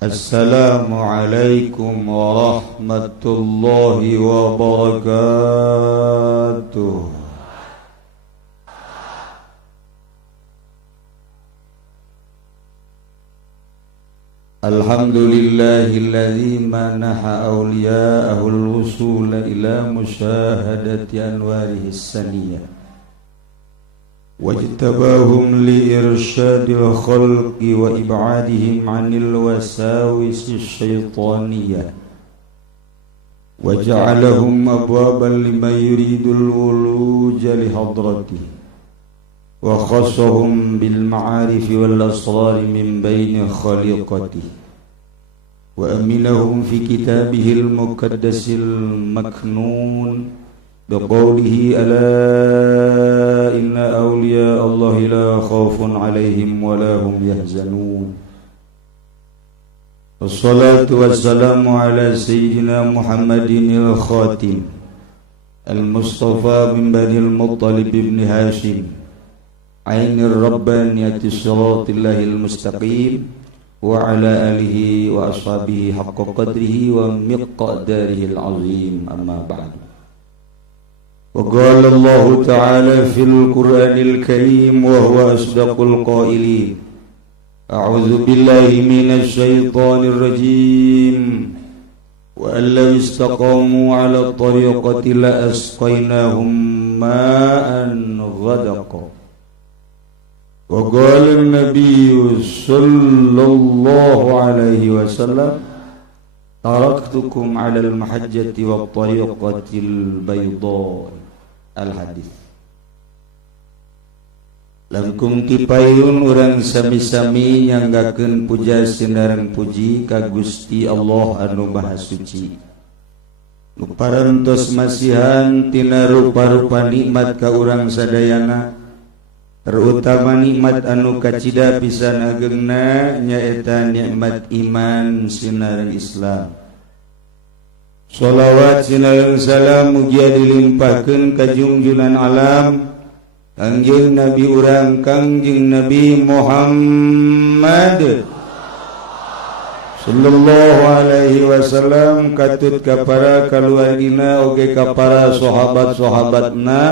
Assalamualaikum warahmatullahi wabarakatuh. Alhamdulillahilladzi manaha awliya'ahul wusula ila musyahadati anwarihis saniyah wajtabahum li irsyadil khalqi wa ib'adihim 'anil wasawisi syaitaniyah waja'alahum abwaban liman yuridul wuluja li hadratihi wa khassahum bil ma'arifi wal asrari min baini khaliqatihi wa aminahum fi kitabihil muqaddasil maknun biqawlihi ala inna awliya Allahi la khawfun alaihim wa la hum yahzanun. Wassalatu wassalamu ala sayyidina Muhammadinil khatim al-Mustafa bin Bani al-Muttalib ibn Hashim ainir rabbaniyati siratilahil mustaqim wa ala alihi wa ashabihi haqqa qadrihi wa miqdarihil azim, amma ba'du. Wa qala Allah ta'ala fil Qur'anil Karim wa huwa asdaqul qailin. A'udzu billahi minasy syaithanir rajim. Wa allaw istaqamu 'ala tariqati la asqainahum ma'an ghadaqa. Wa qala an-nabiy sallallahu alaihi wasallam taraktukum 'ala al-mahajjati wa tariqatil bayda. Al-hadis. Langkung kipayun urang sami-sami nyanggakeun puja sinareng puji ka Gusti Allah anu Maha Suci. Nu parantos masihan tina rupa-rupa nikmat ka urang sadayana, terutama nikmat anu kacida pisan agengna nyaeta nikmat iman sinareng Islam. Shalawat sinareng salam mugia dilimpahkeun ka junjunan alam Kangjeng Nabi urang Kangjeng Nabi Muhammad sallallahu alaihi wasallam, katut ka para kaluargina oge ka para sahabat-sahabatna,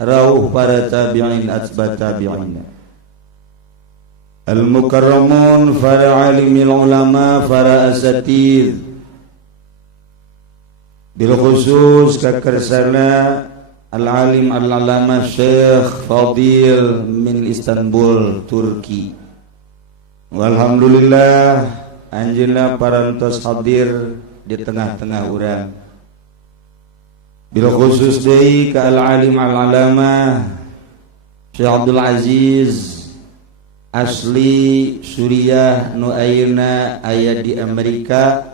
rauh para tabi'in atba' tabi'in, al-mukarramun, para alimil ulama, para asatidz, bil khusus kakersana al-alim al-alama Syekh Fadil min Istanbul, Turki. Walhamdulillah anjeunna parantos hadir di tengah-tengah urang. Bil khusus deui ka al-alim al-alama Syekh Abdul Aziz asli Suriah nu ayeuna aya di Amerika.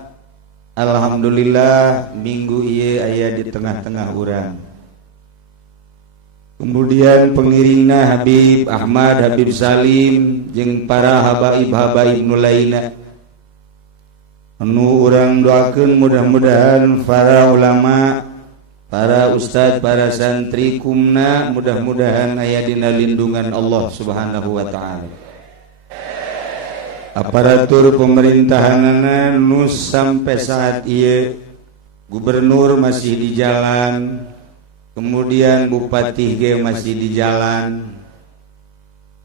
Alhamdulillah minggu ieu aya di tengah-tengah urang. Kemudian pengiringna Habib Ahmad, Habib Salim jeung para habaib-habaib nu lainna. Anu urang doakeun mudah-mudahan para ulama, para ustadz, para santri kumna mudah-mudahan aya dina lindungan Allah Subhanahu wa taala. Aparatur pemerintahanana nu sampai saat ieu gubernur masih di jalan, kemudian bupati ge masih di jalan.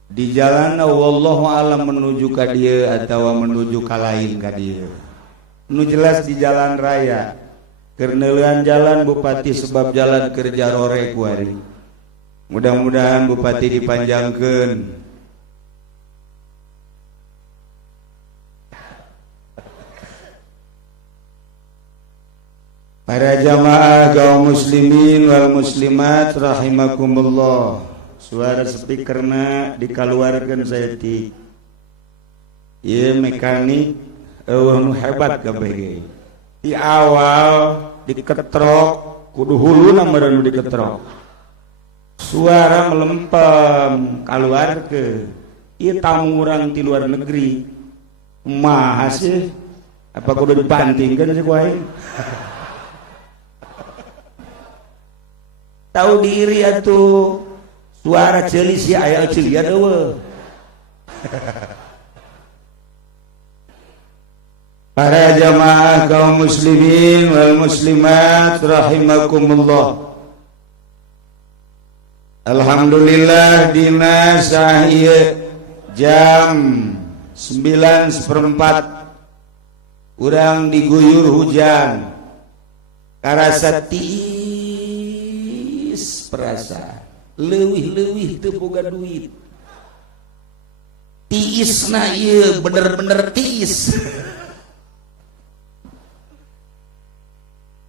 Di jalan wallahu alam menuju ka dieu atawa menuju ka lain ka dieu. Nu jelas di jalan raya. Keurneuleun jalan bupati sebab jalan kerja rore kuari. Mudah-mudahan bupati dipanjangkeun. Para jamaah kaum muslimin wal muslimat rahimakumullah. Suara speakerna dikaluarkeun saeutik. Ieu mekanik eueuh nu hebat kabeh. Di awal diketrok kudu huluna meureun diketrok. Suara melempem kaluarkeun. Ieu tamu urang ti luar negeri. Kumaha sih? Apa kudu dibantingkeun sih ku aing? Tahu diri atuh, suara ceuli sia aya ceulian eueuh. Para jamaah kaum muslimin wal muslimat rahimakumullah. Alhamdulillah dina sahih jam 9:04 urang diguyur hujan karasa tiis perasa leuwih-leuwih teu boga duit tiisna ieu bener-bener tiis.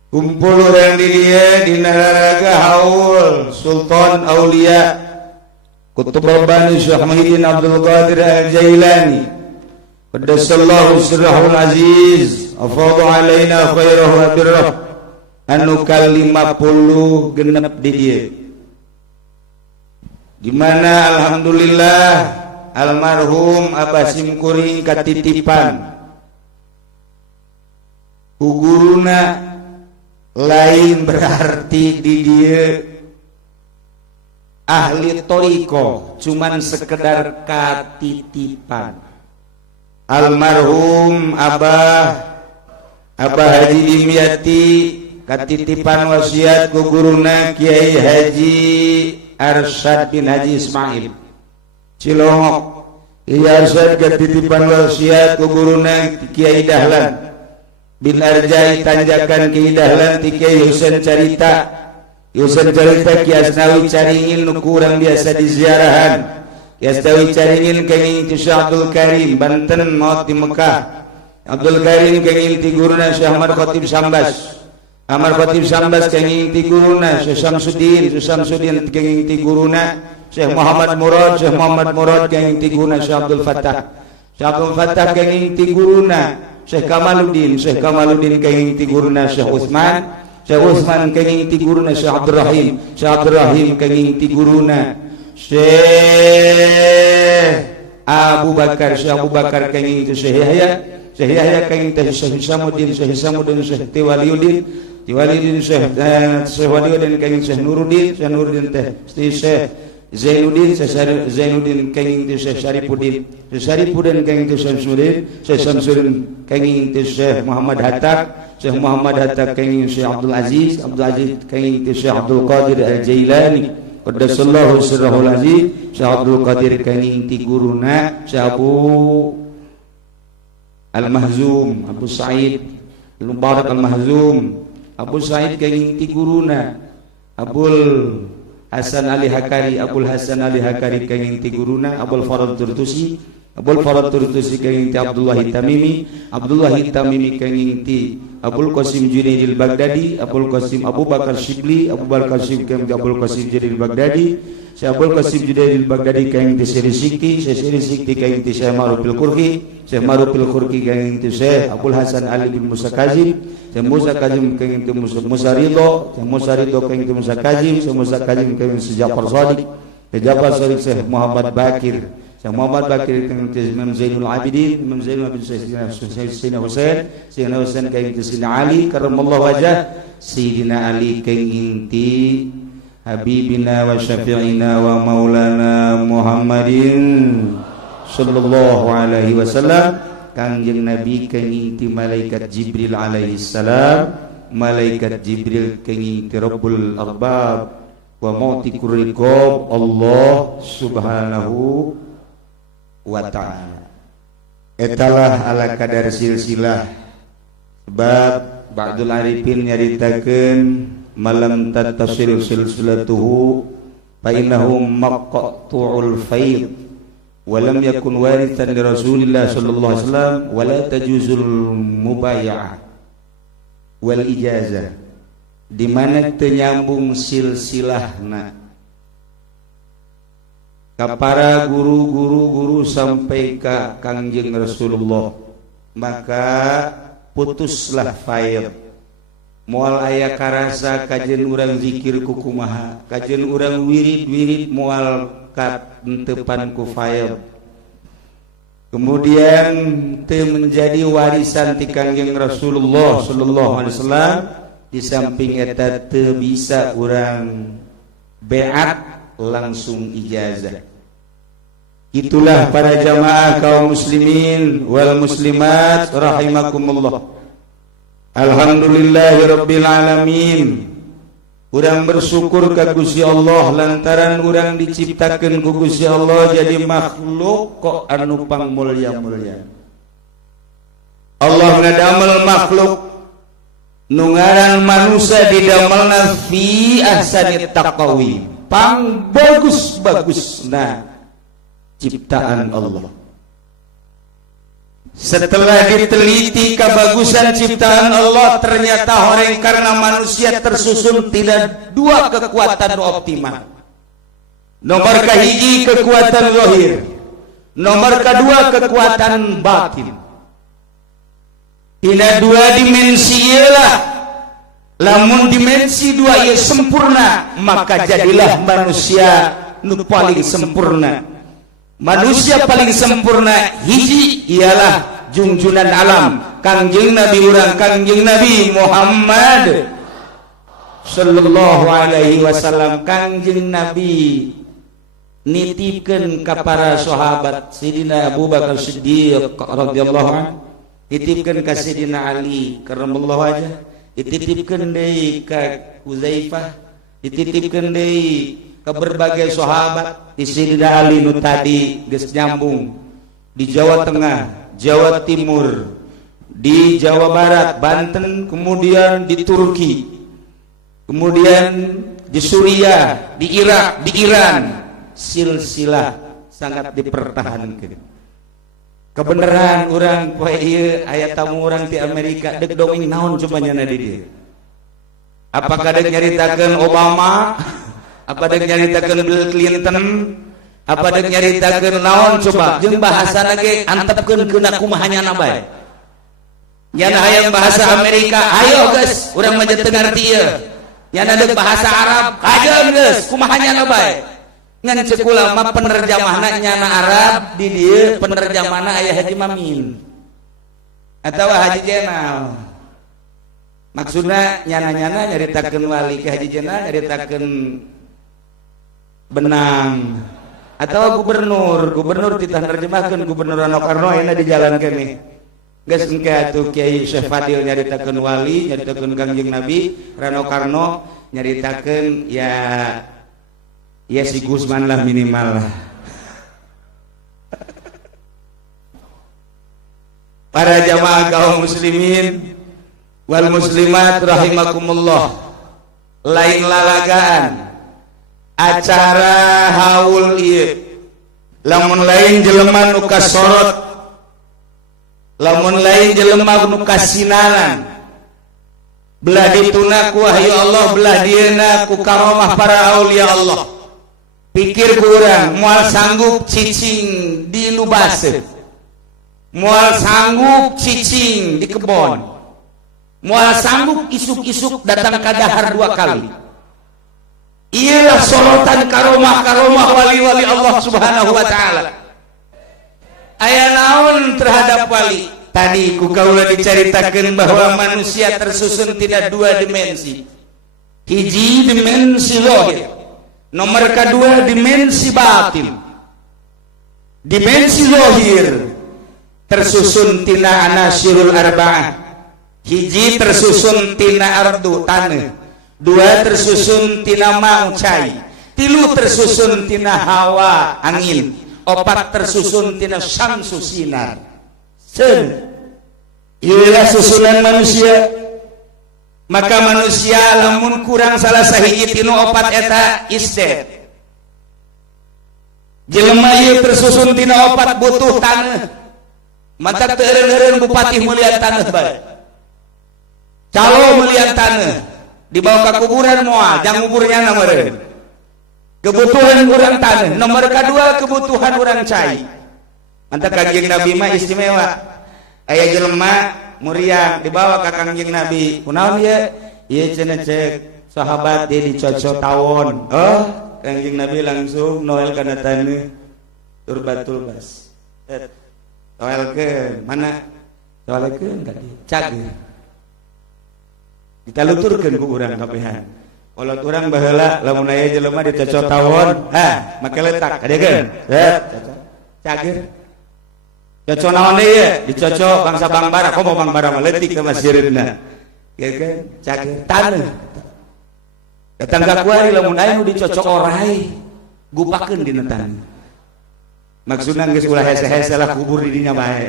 Kumpul orang di dia di Naraga Haul Sultan Aulia Kutub Rabbani Syekh Muhyiddin Abdul Qadir Al-Jailani Qaddasallahu sirrahul aziz afadhu alaina khairahu wa birrah anu kal 50 genep di dia, di mana alhamdulillah almarhum Abah Simkuring katitipan ku guruna lain berarti di dia ahli toriko, cuman sekedar katitipan. Almarhum Abah Haji Dimyati katitipan wasiat ku guruna Kiai Haji Arsyad bin Haji Ismail Cilongok. Kiai Arsyad katitipan wasiat ku guruna Kiai Dahlan bin Arjai Tanjakan Kiai Dahlan ti Kiai Husain Carita Kiai Asnawi Caringin nu kurang biasa diziarahan, Kiai Asnawi Caringin Kiai Syekh Abdul Karim Banten maut di Mekah, Abdul Karim Kiai ti guruna Syekh Ahmad Khatib Sambas, Ahmad Khatib Sambas Kiai ti guruna Syekh Samsudin Kiai ti guruna Syekh Muhammad Murad Kiai ti guruna Syekh Abdul Fattah Kiai ti guruna Syekh Kamaluddin kenging ti guruna Syekh Utsman kenging ti guruna Syekh Abdul Rahim kenging ti guruna Syekh Abu Bakar kenging ti Syekh Yahya kenging ti Syekh Hisamuddin Syekh Tiwaliuddin Syekh Waliuddin kenging Syekh Nuruddin teh Syekh Zainuddin kenging ti Syekh Syarifuddin kenging ti Syekh Samsudin kenging ti Syekh Muhammad Hatta kenging Syekh Abdul Aziz kenging ti Syekh Abdul Qadir Al-Jailani Qaddasallahu sirrahul aziz. Syekh Abdul Qadir kenging ti guruna Syekh Abu Al-Mahzum Abu Sa'id Al-Mubarak Al-Mahzum Abu Sa'id kenging ti guruna Abul Hasan Ali Hakari kenging ti guruna Abul Farad Turtusi kenging ti Abdullah Tamimi kenging ti Abul Qasim Junaidil Baghdadi Abu Bakar Shibli kenging ti Abul Qasim Junaidil Baghdadi Syekh Abul Qasim Junaidil Baghdadi kenging ti Syekh Sikti kenging ti Syekh Ma'rufil Qurki kenging ti Syekh Abul Hasan Ali bin Musa Kazim Musa Kazim kenging ti Musa Ridho kenging ti Musa Kazim kenging ti Ja'far Shadiq Syekh Muhammad Bakir kenging ti Imam Zainul Abidin Sayyidina Husain kenging ti Sayyidina Ali karramallahu wajhah Sayyidina Ali kenging ti Habibina wa Syafi'ina wa Maulana Muhammadin sallallahu alaihi wasallam. Kangjeng Nabi kenging ti malaikat Jibril alaihi salam, malaikat Jibril kenging ti Rabbul Arbab wa mu'tiqur riqab Allah subhanahu wa ta'ala. Etalah ala kadar silsilah sebab ba'dul arifin nyaritakeun malam tattasil silsilatuhu fa innahu maqtu'ul faid walam yakun warithan li Rasulillah sallallahu alaihi wasallam wala tajuzul mubay'ah wal ijazah, di mana teu nyambung silsilahna ka para guru sampai ka Kangjeng Rasulullah, maka putuslah faid. Moal aya karasa kajen urang zikir kukumaha, kajen urang wirid moal katentepan ku faid. Kemudian teu menjadi warisan ti Kangjeng Rasulullah sallallahu alaihi wasallam, di samping eta teu bisa urang beat langsung ijazah. Itulah para jamaah kaum muslimin wal muslimat rahimakumullah. Alhamdulillahirabbil alamin. Urang bersyukur ka Gusti Allah lantaran urang diciptakeun ku Gusti Allah jadi makhluk kok anu pangmulya-mulya. Allah ngadamel makhluk nu ngaran manusia didamelna fi ahsani taqwim. Pang bagus-bagusna ciptaan Allah. Setelah diteliti kebagusan ciptaan Allah, ternyata orang karena manusia tersusun tidak dua kekuatan optimal. Nomor kahiji kekuatan zahir, nomor kedua kekuatan batin. Tina dua dimensi ialah, lamun dimensi dua ia sempurna, maka jadilah manusia nu paling sempurna. Manusia paling sempurna hiji ialah junjunan alam Kangjeng Nabi urang Kangjeng Nabi Muhammad sallallahu alaihi wasallam. Kangjeng Nabi nitipkeun ka para sahabat Sidina Abu Bakar Siddiq radhiyallahu anhu, nitipkeun ka Sidina Ali karramallahu wajhah, dititipkeun deui ka Uzaifah, dititipkeun deui ke berbagai sahabat. Di Sidina Ali nu tadi geus nyambung di Jawa Tengah, Jawa Timur, di Jawa Barat, Banten, kemudian di Turki, kemudian di Suriah, di Irak, di Iran. Silsilah sangat dipertahankan. Kebenaran orang poe ieu aya tamu orang di Amerika deg dongeng naon coba nyana di dieu. Apakah deg nyaritakeun Obama? Apa dek nyaritakeun Bill Clinton? Apa dek nyaritakeun naon coba? Jeung bahasana ge antepkeun keuna kumaha nyana bae. Nyana hayang bahasa Amerika, ayo geus, urang mah teu ngarti ieu. Nyana deuk bahasa Arab, ajeun geus, kumaha nyana bae. Ngan ceuk ulama penerjemahna nyana Arab di dieu penerjemahna aya Haji Mamin atawa Haji Jenal. Maksudna nyana-nyana nyaritakeun wali ke Haji Jenal, nyaritakeun Benang atau gubernur titah nerjemahkeun gubernur Rano Karno ayeuna dijalankeun nih. Geus engke atuh Kiai Syekh Fadil nyaritakeun wali, nyaritakeun Kangjeng Nabi, Rano Karno nyaritakeun ya si Gusman lah minimal lah. Para jamaah kaum muslimin wal muslimat rahimakumullah, lain lalagaan acara haul ieu lamun lain jelema nu kasorot, lamun lain jelema nu kasinanan, belah dituna ku wahyu Allah, belah dieuna ku karomah para aulia Allah. Pikir ku urang moal sanggup cicing di lubase, moal sanggup cicing di kebon, moal sanggup isuk-isuk datang ka dahar 2 kali. Ialah sorotan karomah-karomah wali-wali Allah subhanahu wa ta'ala. Aya naon terhadap wali? Tadi ku kaula dicaritakeun bahwa manusia tersusun tidak 2 dimensi. Hiji dimensi zahir, nomor kedua dimensi batin. Dimensi zahir tersusun tina anasirul arba'ah. Hiji tersusun tina ardu tanah, 2 tersusun tina maung cai, 3 tersusun tina hawa angin, 4 tersusun tina syamsu sinar. Inilah susunan manusia. Maka manusia lamun kurang salah sahiji tinu 4 eta isdet. Jelema ieu tersusun tina 4 butuh tanah. Mata teu eureun bupati mulian tanah bae. Calo mulian tanah. Dibawa ke kuburan moal, jang kuburnya nomor. Kebutuhan orang tanah, nomor kedua kebutuhan orang cai. Mantap Kangjeng Nabi mah istimewa. Aya jelema muriang dibawa ke Kangjeng Nabi. Kunaon ieu? Ieu cenah cek sahabat dia dicocok tawon. Oh, Kangjeng Nabi langsung noel kana taneuh turbatul bas. Noelkeun, mana? Noelkeun ka dieu. Cag. Kita luturkeun ku urang kabehan. Kolot urang baheula lamun aya jelema dicocok tawon, make letak kadegeun. cager cocok naon deui dicocok bangsa Bang Bara komo Bang Bara mah leutik ke masjidna ya kan cager taneuh tetangga kuari lamun aya nu dicocok orai gupakeun dina taneuh maksudna geus ulah hese-hese lah kubur di dinya bae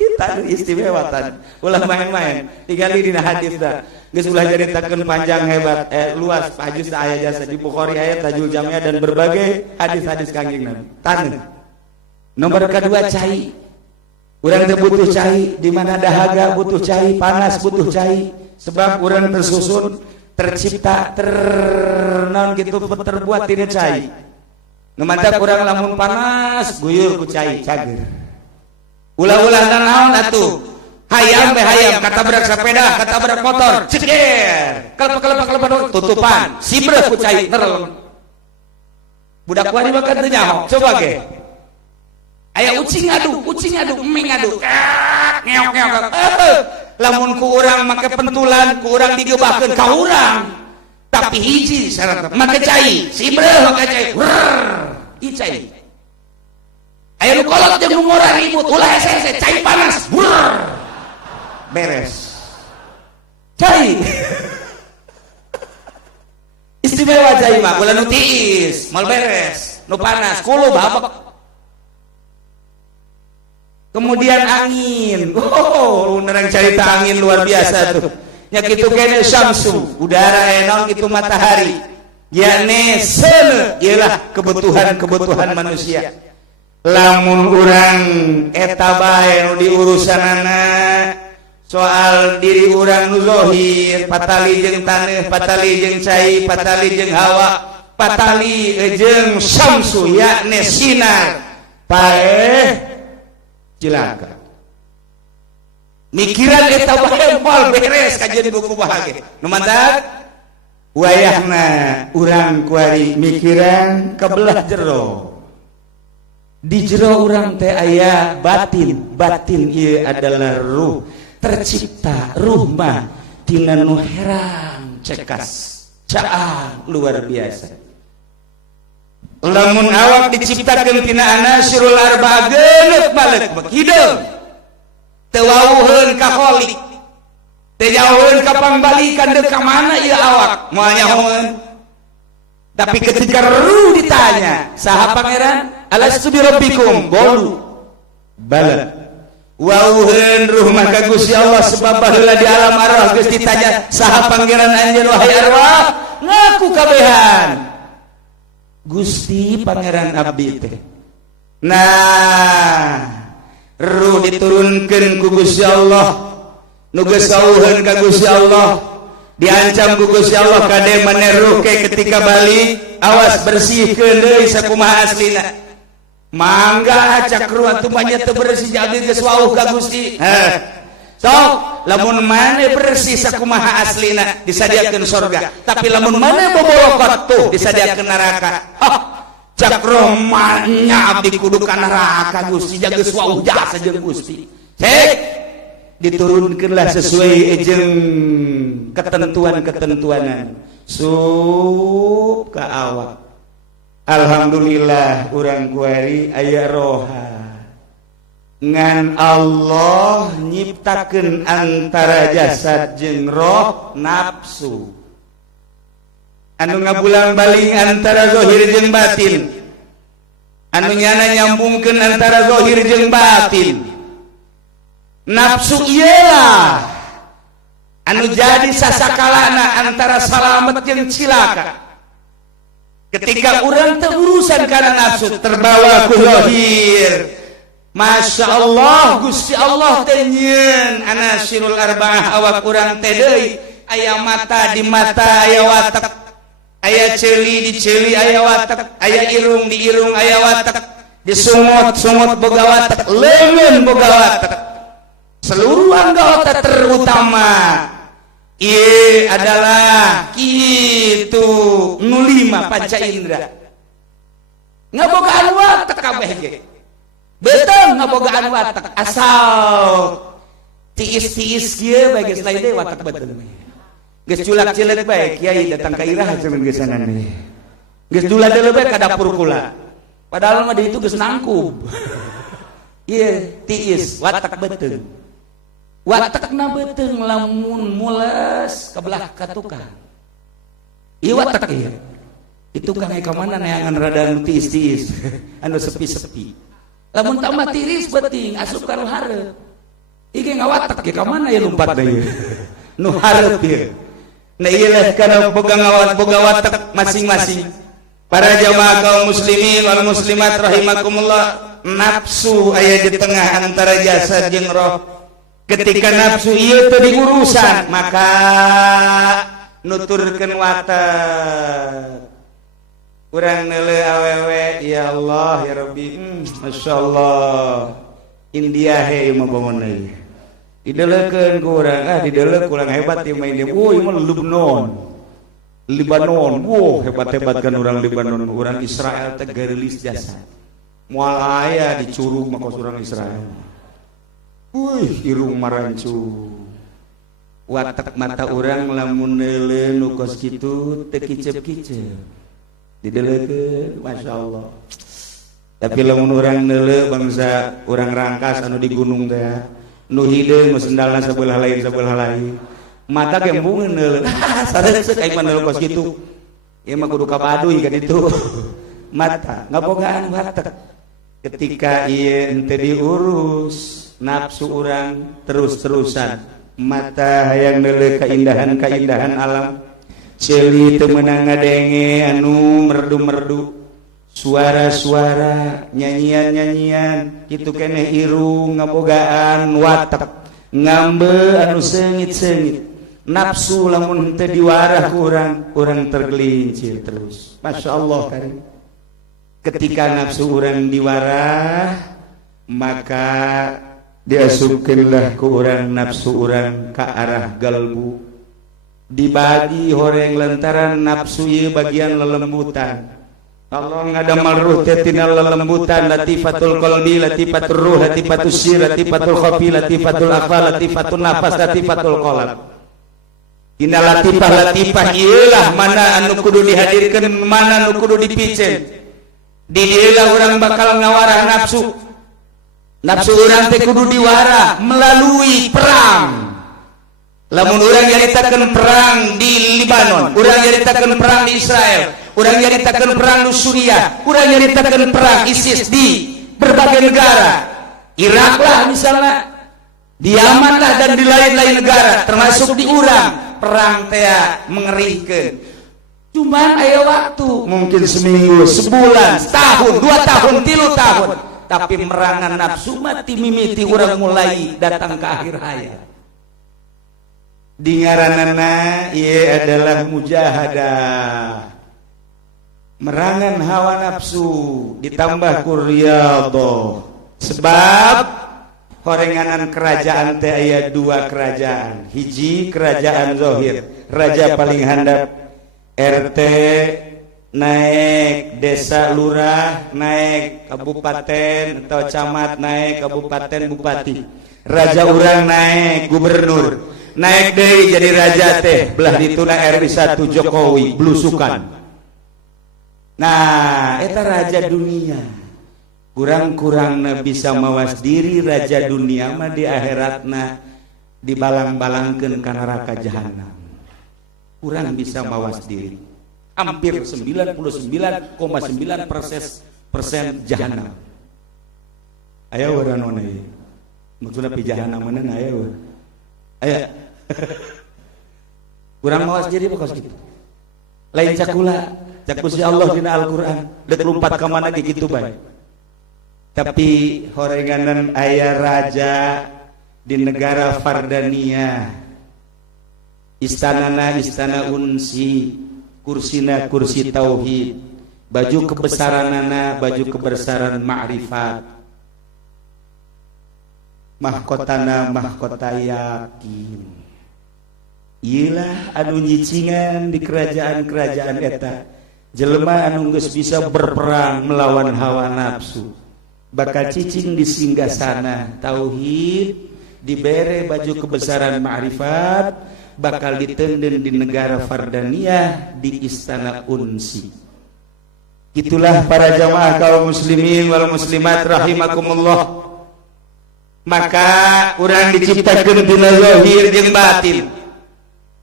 kita istimewa tan ulah main-main tinggali dina hadis da geus ulah jaritakeun panjang hebat luas hadis aya jasa di Bukhari ayat tajul jamnya dan berbagai hadis-hadis kangjeng Nabi taneuh nomor kedua cai urang teh butuh cai di mana dahaga butuh cai panas butuh cai sebab urang tersusun tercipta ternaon kitu terbuat tina cai numantak urang lamun panas guyur ku cai cager ulah-ulah naon atuh hayam be hayam katabrak sepeda katabrak motor ceger kelepak tutupan sibreuh ku cai nerel budak kuari mah kan teu nyaho coba ge aya ucing adu eming adu ngeok lamun ku urang make pentulan ku urang digeubahkeun ka urang tapi hiji syarat make cai sibreuh make cai ieu cai aya nu kolot jeung nu ngora ribut ulah hese-hese cai panas beres cai istimewa cai mah ulah nu tiis moal beres nu panas kulu babak kemudian angin nerang carita angin luar biasa tuh nya kitu kene syamsu udara naon kitu matahari yane seuneu ialah kebutuhan manusia lamun urang eta bae nu diurusanana soal diri urang nu zahir patali jeung taneuh patali jeung cai patali jeung hawa patali jeung syamsu yakni sinar paeh cilaka mikiran eta bae moal beres kajian buku bahage nu mantak wayahna urang kuari mikiran kebelah jero di jero urang teh aya batin ieu adalah ruh tercipta ruh mah tina nu herang cekas caang luar biasa lamun awak diciptakeun tina anasirul arba'a geuleuh balik hideung teu wawuheun ka kholik teu jauheun ka pangbalikan deuk ka mana ieu awak moal nyahoeun tapi ketika ruh ditanya saha pangeran alastu bi rabbikum qalu bala wawuheun ruh mah ka Gusti Allah sebab baheula di alam arwah geus ditanya saha pangeran anjeun wahai arwah ngaku kabehan Gusti pangeran abdi teh nah ruh diturunkeun ku Gusti Allah nu geus kawuheun ka Gusti Allah diancam ku Gusti Allah kade maneh ruh ke ketika balik awas bersihkeun deui sakumaha aslina mangga acak ruh atuh mah teu bersih jadi geus wauh ka Gusti sok lamun maneh bersih sakumaha aslina disadiakeun surga tapi lamun maneh bobolokot tuh disadiakeun neraka cak roh manya abdi kudu ka neraka Gusti geus wauh jasa jeung Gusti cek diturunkeunlah sesuai jeung ketentuan-ketentuanan sup ka awak alhamdulillah urang kuari aya roha ngan Allah nyiptakeun antara jasad jeung roh nafsu anu ngabulang baling antara zahir jeung batin anu nyana nyambungkeun antara zahir jeung batin nafsu ialah anu jadi sasakalana antara salamet jeung cilaka ketika urang teu urusan kana nafsu terbawa ku zahir Masya Allah Gusti Allah teh nyieun anasirul arba'ah awak urang teh deui aya mata di mata aya watak aya ceuli di ceuli aya watak aya irung di irung aya watak di sumut boga watak leungeun boga watak seluruh anggota terutama ieu adalah kitu nu 5 panca indra ngabogaan watak kabeh ge betul ngabogaan watak asal tiis-tiis kieu bae geus lain deui watak betul geus culak-cileuk bae kiai datang ka iraha cenah geus sanan Geus dula teh leuwih ka dapur kula. Padahal mah di itu geus nangkub. Ieu tiis watak beuteung. Watakna beuteung lamun mules ka belah ka tukang. Ieu watak ieu. Itu kang ka mana neangan rada anu tiis-tiis, anu sepi-sepi. Lamun tambah tiris beuting asup ka nu hareup. Ieu ngawatak ge ka mana ieu lompat deui. Nu hareup ieu. Nah ieu lah kana boga watak masing-masing. Para jamaah kaum muslimin wal muslimat rahimakumullah, nafsu aya di tengah antara jasad jeung roh. Ketika nafsu ieu teu diurusan, maka nuturkeun watak. Urang neuleuh awewe, ya Allah ya Rabbi, masyaallah. India he mah bangun deui. Dideuleukeun ku urang, dideuleuh kurang hebat ieu main dia. Ieu mah Libanon. Hebat-hebat kan urang Libanon, urang Israel teh gerilis jasa. Moal aya di curug mah urang Israel. Irung marancu. Watak mata urang lamun neuleuh nu kos kitu teu kicep-kicep. Dideuleukeun masyaallah. Tapi lamun urang neuleuh bangsa urang rangkas anu di gunung teh nu hideung nu sendalna sabelah lain mata kembungeun neuleuh sareuseuh aing mah neuleuh kos kitu ieu mah kudu ka Baduy ka ditu mata ngabogaan watak ketika ieu henteu diurus nafsu urang terus-terusan mata hayang neuleuh keindahan alam ceuli teu meunang ngadenge anu merdu-merdu suara-suara nyanyian kitu keneh irung ngabogaan watak ngambe anu seungit-seungit nafsu lamun henteu diwarah ku urang tergelincir terus masyaallah karim ketika nafsu urang diwarah maka diasupkeunlah ku urang nafsu urang ka arah galbu dibagi horeng lantaran nafsu ieu bagian lelembutan. Allah ngadamal ruh teh tina lelembutan latifatul qalbi latifatur ruh latifatus sir latifatul khafi latifatul akhfa latifatul nafas latifatul qalb. Inna latifah ieulah mana anu kudu dihadirkeun mana anu kudu dipicen. Di dieulah urang bakal ngawarah nafsu. Nafsu urang teh kudu diwarah melalui perang. Lamun urang nyaritakeun perang di Libanon, urang nyaritakeun perang di Israel, urang nyaritakeun perang di Suriah, urang nyaritakeun perang ISIS di berbagai negara, Irak lah misalnya, di Yaman lah dan di lain-lain negara, termasuk di urang perang teh mengerikan. Cuman aya waktu, mungkin seminggu, sebulan, setahun, 2 tahun, 3 tahun, tapi merangan nafsu mati mimiti urang mulai datang ke akhir hayat. Di ngaranana ieu adalah mujahadah. Merangan hawa nafsu ditambah ku riyadhah. Sebab horenganan kerajaan teh aya 2 kerajaan. Hiji kerajaan zahir, raja paling handap, RT naik, desa lurah naik, kabupaten atau camat naik, kabupaten bupati. Raja urang naik, gubernur. Naik deui jadi raja teh belah dituna RI 1 Jokowi blusukan. Nah eta raja dunia kurang-kurangna bisa mawas diri raja dunia mah di akhiratna dibalang-balangkeun ka neraka jahanam. Kurang bisa mawas diri hampir 99,9% jahanam. Aya urang nu ieu maksudna pi jahanam mana aya aya kurang mawas diri pokos gitu lain cakula si Allah dina Al-Quran dek lompat ka mana ge kitu bae tapi horenganan aya raja di negara Fardaniyah istanana istana unsi kursina kursi tauhid baju kebesaranana baju kebesaran ma'rifat mahkotana mahkota yakin. Iyalah anu nyicingan di kerajaan-kerajaan eta jelema anu geus bisa berperang melawan hawa nafsu bakal cicing di singgasana tauhid dibere baju kebesaran ma'rifat bakal ditenden di negara Fardaniyah di istana unsi Itulah para jamaah kaum muslimin wal muslimat rahimakumullah. Maka urang diciptakeun dina zahir jeung batin.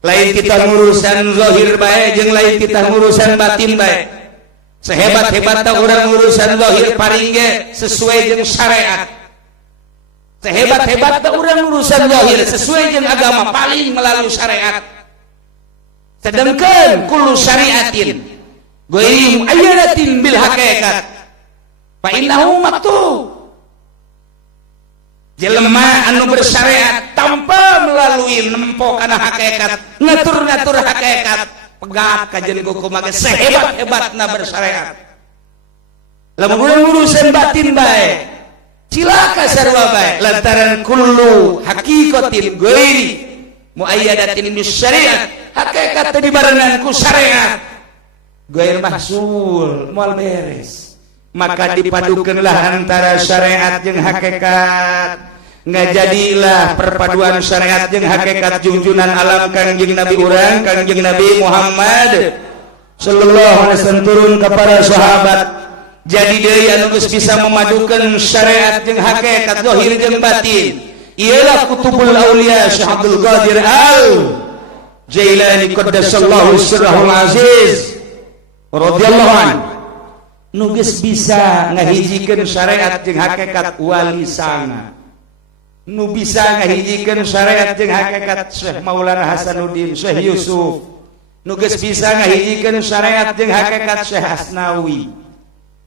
Lain kita ngurusan zahir bae jeung lain kita ngurusan batin bae. Sehebat-hebatna urang ngurusan zahir paring ge sesuai jeung syariat. Sehebat-hebatna urang ngurusan zahir sesuai jeung agama paling melalui syariat. Sedengkeun kullu syariatin ghairi muayyadatin bil haqiqat fa innahu maktub. Jelema anu bersyariat tanpa melalui nempo kana hakikat, ngatur-ngatur hakikat, pegat kajen hukum mage sehebat-hebatna bersyariat. Lamun urang urusan batin bae, cilaka sarua bae lantaran kullu haqiqatin ghairi muayyadatin bis syariat, hakikat teh dibarengan ku syariat. Ghair mahsul moal beres. Maka dipadukeunlah antara syariat jeung hakikat. Ngajadilah perpaduan syariat jeung hakikat junjunan alam Kangjeng Nabi urang Kangjeng Nabi Muhammad sallallahu alaihi wasallam turun ka para sahabat. Jadi deui anu geus bisa memadukeun syariat jeung hakikat zahir jeung batin ialah kutubul auliya Syekh Abdul Qadir Al Jailani qaddasallahu sirrahul aziz radhiyallahu anhu. Nu geus bisa ngahijikeun syariat jeung hakikat wali sanga. Nu bisa ngahijikeun syariat jeung hakikat Syekh Maulana Hasanuddin Syekh Yusuf. Nu geus bisa ngahijikeun syariat jeung hakikat Syekh Asnawi.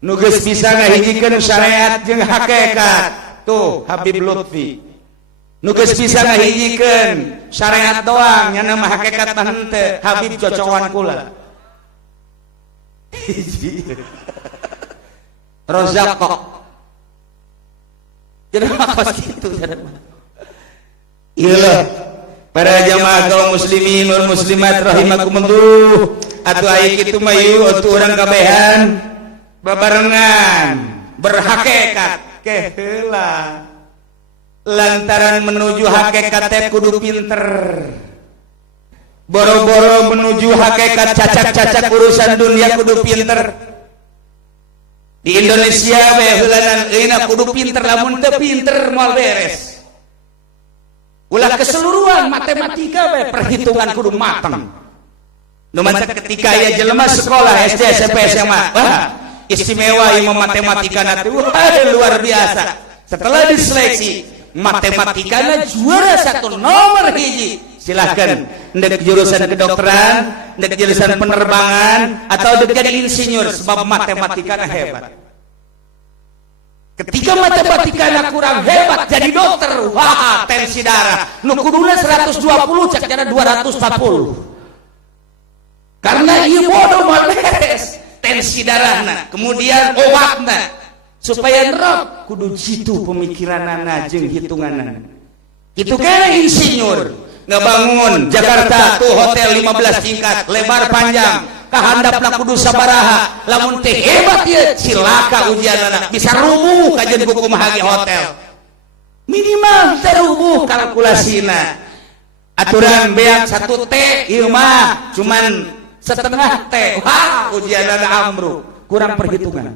Nu geus bisa ngahijikeun syariat jeung hakikat tuh Habib Lutfi. Nu geus bisa ngahijikeun syariat doang nya nama hakikat mah henteu Habib cocokan kula. Rozako jadi apa gitu iyalah para jamaah kaum muslimin wal muslimat rahimakumullah. Atuh aya kitu mah ieu atuh urang kabehan babarengan berhakikat ke heula lantaran menuju hakikat teh kudu pinter. Boro-boro menuju hakikat cacak-cacak urusan dunia kudu pinter. Di Indonesia bae heulanan euna kudu pinter, lamun teu pinter moal beres. Ulah keseluruhan matematika bae perhitungan kudu mateng. Nu mantep ketika aya jelema sekolah SD, SMP, SMA, wah istimewa ieu matematikana teh luar biasa. Setelah diseleksi matematikana juara 1 nomor hiji. Silahkan ndek jurusan kedokteran, ndek jurusan penerbangan atau ndek jadi insinyur sebab matematikana hebat. Ketika matematikana kurang hebat jadi dokter, wah tensi darah nu kuduna 120 cak jana 240. Karena ieu bodoh mah beres tensi darahna, kemudian obatna supaya nerap kudu jitu pemikiranana jeung hitunganana. Kitu kene insinyur ngebangun Jakarta tuh hotel 15 tingkat lebar panjang kahandapna kudu sabaraha lamun teh hebat ieu cilaka ujianana bisa rubuh kajeun buku mahagi hotel minimal terubuh kalkulasina aturan beak 1 teh ieu mah cuman setengah teh wah ujianana ambruk kurang perhitungan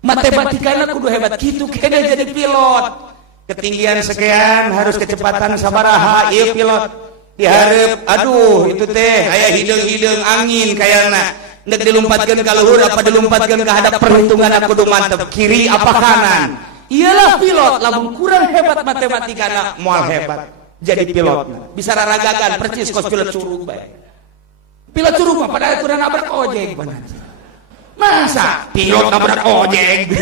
matematikana kudu hebat kitu kene jadi pilot. Ketinggian sekian harus kecepatan sabaraha ieu pilot dihareup aduh itu teh aya hideung-hideung angin kayana ndek dilumpatkeun ka luhur apa dilumpatkeun ka hadap perhitungan kudu mantep kiri apa kanan. Iyalah pilot lamun kurang hebat matematikana moal hebat jadi pilot bisa raragagan percis kos pilot curug bae. Pilot curug mah padahal kurang nabrak ojek bener. Masa pilot nabrak ojek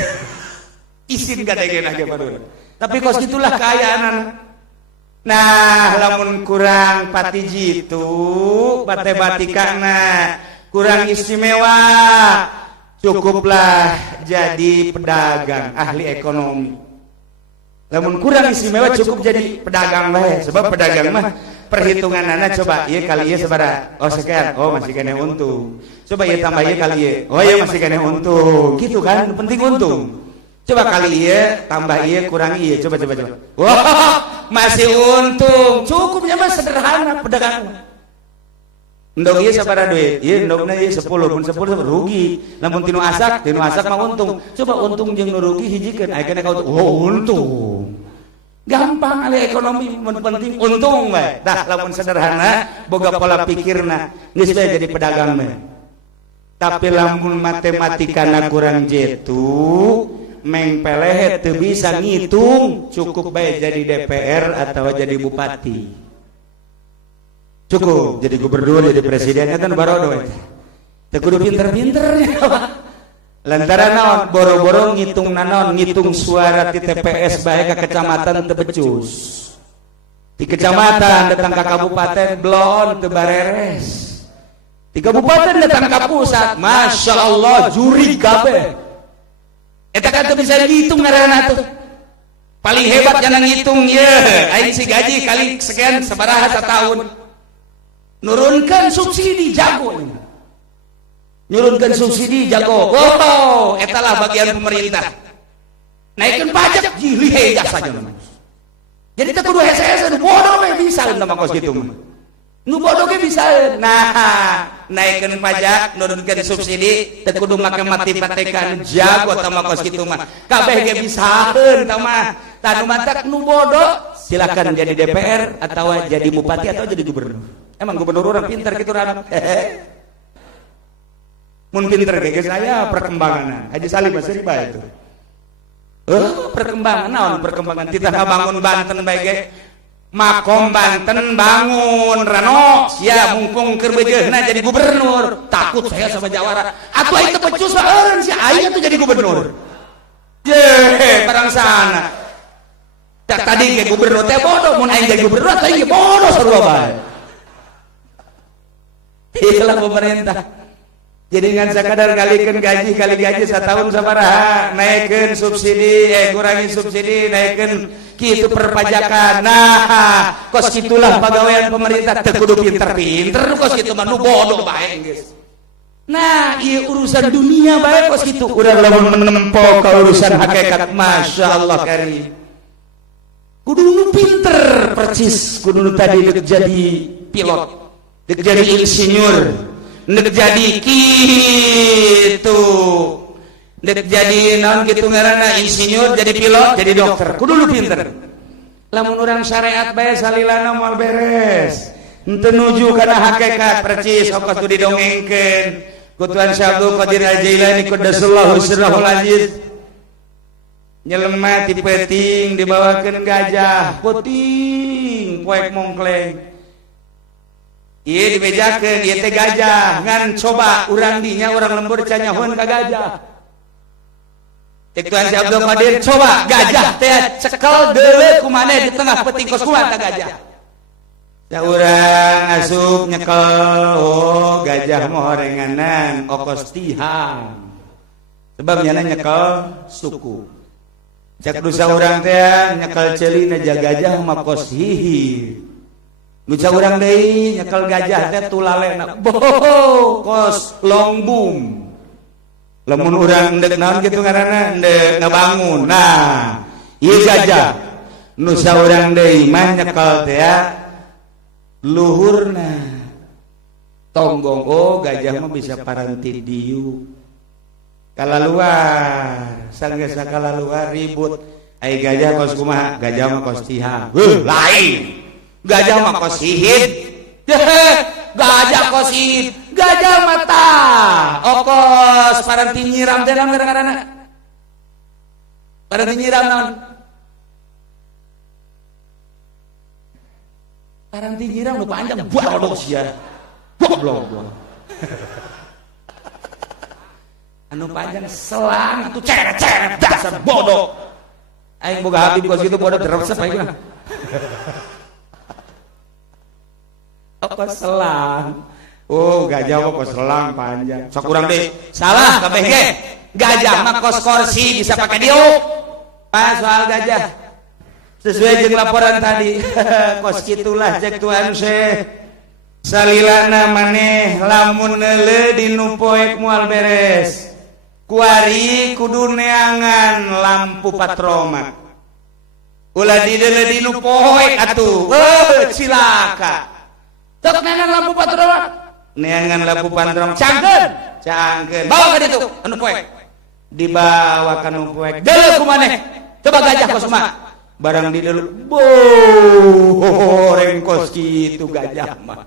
isin gadegeuna ge badur. Tapi kos gitulah keayaan. Nah, lamun kurang pati jitu matematikana kurang istimewa, cukuplah jadi pedagang ahli ekonomi. Lamun kurang istimewa cukup jadi pedagang bae, sebab pedagang mah perhitunganana coba ieu kali ieu sabaraha? Oh sekian, oh masih kena untung. Coba ieu tambah ieu kali ieu. Oh ieu masih kena untung. Gitu kan, penting untung. Coba kali iya, tambah iya, kurang iya, coba. Wah, masih untung. Cukupnya mah sederhana pedagang. Endog ieu sabaraha duit? Ieu endogna ieu 10, mun 10 rugi. Lamun tinu asak mah untung. Coba untung jeung nu rugi hijikeun, aya kana ka untung. Gampang ali ekonomi, mun penting untung bae. Dah lamun sederhana, boga pola pikirna, geus bae jadi pedagang mah. Tapi lamun matematikana kurang jetu, meng pelehe teu bisa ngitung, cukup bae jadi DPR atau jadi bupati. Cukup jadi gubernur, jadi presiden kan barodo we. Teu kudu pinter-pinternya. Lantaran naon boro-boro ngitung naon ngitung suara di TPS bae ka kecamatan teu becus. Di kecamatan datang ka kabupaten blon teu bareres. Di kabupaten datang ka pusat, Masya Allah juri kabeh. Eta kan teu bisa ngitung ngaranna tuh. Paling hebat jangan ngitung ye, aing si gaji kali sekian sabaraha satahun. Nurunkan subsidi jago. Nyurunkan subsidi jago. Oh, etalah bagian pemerintah. Naikkan pajak jilih jasa aja. Jadi teu kudu hese-hese nu bodoh we bisa nama kos kitu mah. Nu bodoh ge bisa. Nah, naikkan pajak, nurunkan subsidi, teu kudu make mati-matekan jago tama kos kitu mah. Kabeh ge bisaeun tama. Tanu mantak nu bodoh silakan jadi DPR atau jadi bupati atau jadi gubernur. Emang gubernur orang pintar gitu orang. Mun pinter kayak saya perkembangan. Haji Salim masih bae itu. Perkembangan naon perkembangan kita ngabangun Banten bae ge. Makom Banten bangun Rano sia mungkung keur bejeuna jadi gubernur. Takut saya sama Jawara. Atuh aing teu pecus eureun si aing tuh jadi gubernur. Ye, barang sana. Tadi ge gubernur teh bodoh mun aing jadi gubernur teh bodoh sarua bae. Itulah pemerintah. Jadi dengan sekadar kalikan gaji kali gaji setahun sabaraha naikkan subsidi kurangi subsidi naikkan kitu perpajakan. Nah kos kitulah pegawaian pemerintah teu kudu pinter-pinter kos kitu mah nu bodoh bae geus. Nah ieu urusan dunia bae kos kitu urang lamun menempo ka urusan hakikat masyaallah karim. Kudu nu pinter percis kudu nu tadi dek jadi pilot, dek jadi insinyur. Nek jadi gitu, nek jadi naon gitu ngaranna insinyur, jadi pilot, jadi dokter. Kudu lu pinter. Lamun urang syariat bae salilana moal beres. Henteu nuju kana hakikat percis ongkos kudu didongengkeun ku Tuan Syekh Abdul Qadir Al-Jailani qaddasallahu sirrahul aziz. Nyelema ti peuting dibawakeun gajah, peuting poek mongkleng. Ieu dibejakeun ieu teh gajah ngan coba urang dinya urang lembur can nyahoeun ka gajah. Cek Tuan Syekh Abdul Qadir coba gajah teh cekel deuleu ku maneh di tengah peuting kos kuat ka gajah. Da urang asup nyekel oh gajah mah horenganan okos tihang. Sebab nyana nyekel suku. Cek dusa urang teh nyekel ceulina jaga gajah mah kos hihir. Nuca urang deui nyekel gajah teh tulalena boh kos longbum. Lamun urang deuk naon kitu ngaranna deuk ngabangun. Nah, ieu gajah nu saurang deui mah nyekel teh luhurna tonggong. Oh gajah mah bisa paranti diu kalaluar sanggeus kalaluar ribut ai gajah kos kumaha gajah mah kos tihang. Lain gajah mah kos hihit. Gajah kos hihit. Gajah mata okos paranti nyiram teh naon ngaranna? Paranti nyiram naon? Paranti nyiram nu panjang bodoh sia. Goblok. Anu panjang selang atuh ceret-ceret dasar bodoh. Aing boga habib kos kitu bodoh teresep aing mah. Apa selang? Oh gajah mah kos selang panjang. Sok urang deui. Salah kabeh ge. Gajah mah kos kursi bisa pakai diuk. Soal gajah. Sesuai jeung laporan tadi. Kos kitulah cek Tuan Syekh. Salilana maneh lamun neuleuh dinu poek moal beres. Kuari kudu neangan lampu patromak. Ulah dideuleuh dinu poek atuh. Cilaka. Tok neangan lampu patromak. neangan labu pantrong cangkeun bawa ka ditu anu poek dibawa ka anu poek deuleu kumaneh coba gajah kos mah barang di deuleu horeng kos kitu gajah mah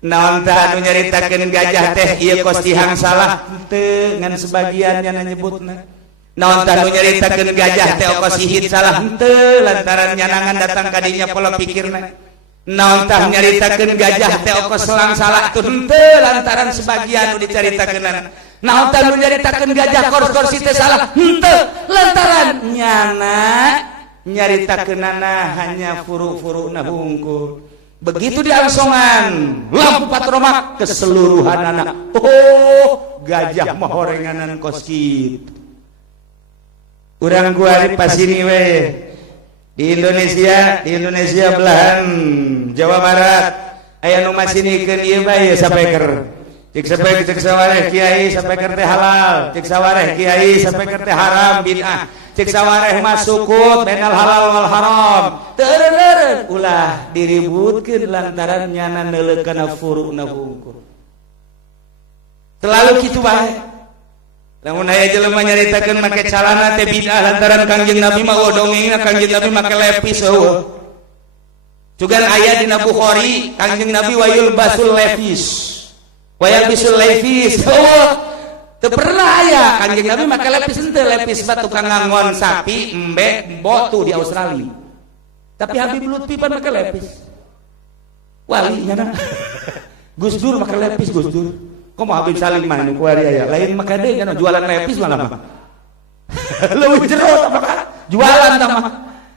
naon tah anu nyaritakeun gajah teh ieu kos tihang salah henteu ngan sebagian nya nyebutna naon tah anu nyaritakeun gajah teh kos hihit salah henteu lantaran nyanangan datang ka dinya pola pikirna naon tah nyaritakeun gajah teh kos selang salah teh henteu lantaran sebagian anu dicaritakeunana naon tah anu nyaritakeun gajah kors teh salah henteu lantaran nyana nyaritakeunana hanya furu-furuna hungkul begitu diangsongan lampu patromak keseluruhan anak gajah mah horenganan kos kitu urang kuari pasini we di Indonesia belahan Jawa Barat aya nu masinikeun ieu bae sapeker cik sapeker cik sawareh kiai sapeker teh halal cik sawareh kiai sapeker teh haram bid'ah cik sawareh mah sukut bainal halal wal haram teureun ulah diributkeun lantaran nyana neuleuk kana furuna hungkur selalu kitu bae lamun aya jelema nyaritakeun make calana teh bid'ah lantaran Kangjeng Nabi mah dongengna Kangjeng Nabi make lepis eueuh cugan aya dina Bukhari Kangjeng Nabi wayul basul lepis wayang bisul lepis teu pernah aya Kangjeng Nabi make lepis henteu lepis batu tukang ngangon sapi embe botu di Australia tapi Habib Lutfi pan make lepis wali nya Gus Dur make lepis Gus Dur komo Habib Salim mah nu kuari aya lain make deui kana jualan lepis malah mah leuwih jero apa jualan tah mah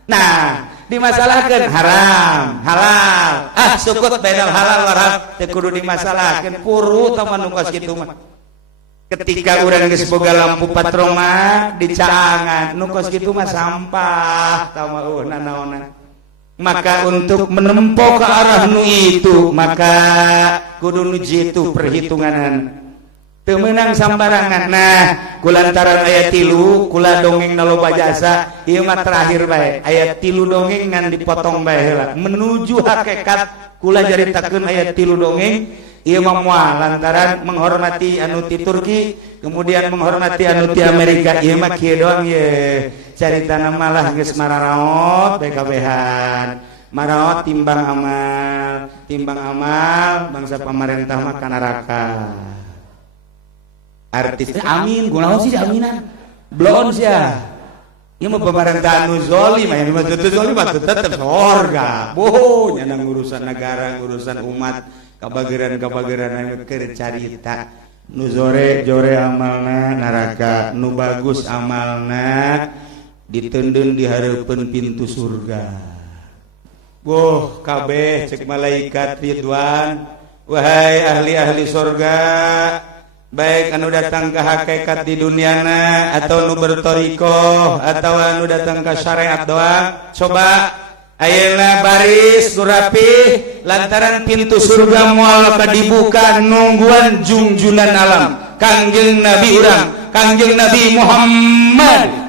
nah dimasalahkeun haram halal sukut bainal halal wal haram teu kudu dimasalahkeun puru tah nu kos kitu mah ketika urang geus boga lampu patrong mah dicaangan nu kos kitu mah sampah tah mah nanaonan maka untuk menempuh ke arah nu itu maka kudu nu jitu perhitunganan teu meunang sambarangan nah kulantaran aya 3 kula dongeng na loba jasa ieu mah terakhir bae aya 3 dongeng ngan dipotong bae heula menuju hakikat kula jaritakeun aya 3 dongeng ieu mah moal lantaran menghormati anu ti Turki kemudian menghormati anu ti Amerika ieu mah kieu doang ye caritana malah geus mararaot bae kabehan maraot timbang amal bangsa pamarentah mah ka neraka artis amin kunaon sih aminan blon sia ieu mah pemerintahan nu zalim aya nu teu zalim mah tetep sorga boh nya ngurusan negara ngurusan umat kabageran anu keur carita nu jore amalna neraka nu bagus amalna diteundeun di hareupeun pintu surga boh kabeh cek malaikat Ridwan wahai ahli-ahli surga baik anu datang ke hakikat di duniana atau nu bertoriko atau anu datang ke syariat doang coba ayeuna baris nu rapih lantaran pintu surga moal dibuka nungguan junjunan alam Kangjeng Nabi urang Kangjeng Nabi Muhammad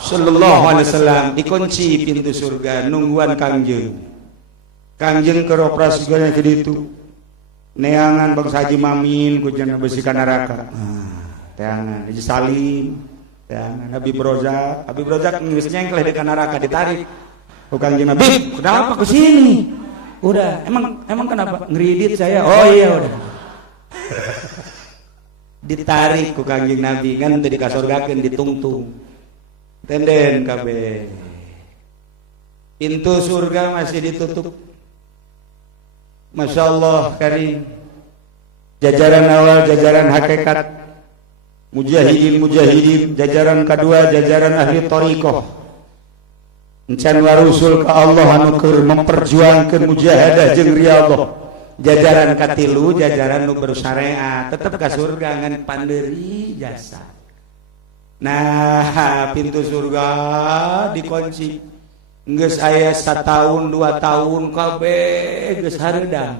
sallallahu alaihi wasallam dikunci pintu surga nungguan Kangjeng keur operasi gana ke ditu neangan bangsa Haji Mamin ku cenah besi ka neraka. Teangan Haji Salim, teangan Habib Rozak geus nyengkleh di ka neraka ditarik. Ku Kangjeng Nabi, kenapa ke sini? Udah, emang kenapa? Ngeridit saya. Oh iya udah. Ditarik ku Kangjeng Nabi kan teu dikasorgakeun ditungtung. Tenden kabeh. Pintu surga masih ditutup. Masya Allah karim jajaran awal jajaran hakikat mujahidin jajaran kedua jajaran ahli thariqah encan warusul ka Allah anu keur memperjuangkeun mujahadah jeung riyadhah jajaran katilu jajaran nu bersyariat tetep ka surga ngan pandeuri jasa nah pintu surga dikunci geus aya 1 tahun 2 tahun kabeh geus hareudang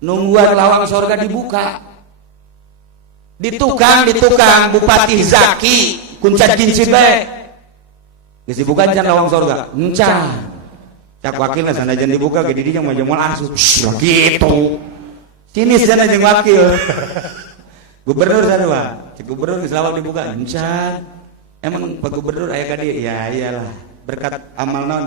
nungguan lawang surga dibuka ditukang Bupati Zaki kuncat jinsin bae geus dibuka can lawang surga encan cak wakilna sanajan dibuka ge di dinya mah moal asup kitu Cinis sana jeung wakil. Gubernur sarua. Cek gubernur geus lawak dibuka. Encan. Emang Pak Gubernur aya ka dieu? Ya iyalah. Berkat amal naon?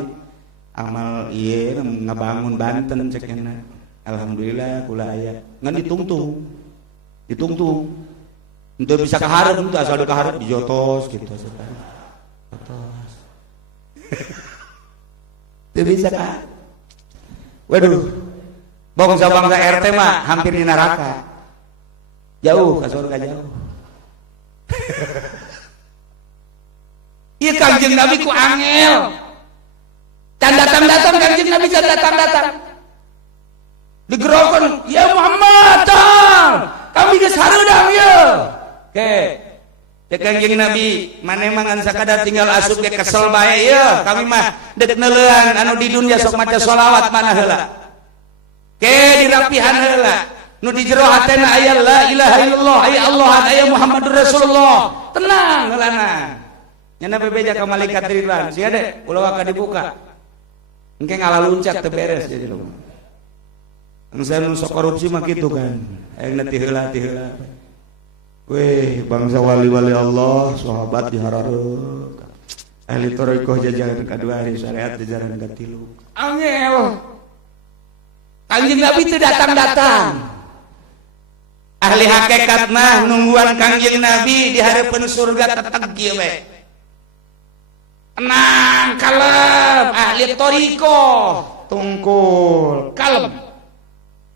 Amal ieu ngabangun Banten cek cenah. Alhamdulillah kula aya. Ngan ditungtung. Untuk bisa kaharep itu asal kaharep dijotos gitu sekarang. Jotos. Teu bisa ka. Waduh. Bangsa-bangsa RT mah hampir di neraka. Jauh ka surga jauh. Ieu Kangjeng Nabi ku angel. Can datang-datang Kangjeng Nabi can datang-datang. Digerokan, ya Muhammad, kami geus hareudang ye. Oke. Cek Kangjeng Nabi, mane mangan sakada tinggal asup ge kesel bae ye. Kami mah deuk neulean anu di dunya sok maca sholawat mana heula. Ke dirapihan heula. Nu di jero hatena aya la ilaha illallah, aya Allah, aya Muhammadur Rasulullah. Tenang heulana. Nyana bebeja ka malaikat Ridwan. Sia de, ulah ka dibuka. Engke ngalaluncak teu beres jadi lu. Bangsa nu sok korupsi mah kitu kan. Ayeuna ti heula. Weh, bangsa wali-wali Allah, sahabat dihareureuk. Ahli thariqah jajaran kadua, ahli syariat jajaran katilu. Angel. Kangjeng Nabi teu datang-datang. Ahli hakikat mah nungguan Kangjeng Nabi di hareupeun surga tetep kieu we. Tenang, kalem, ahli thariqah, tungkul, kalem.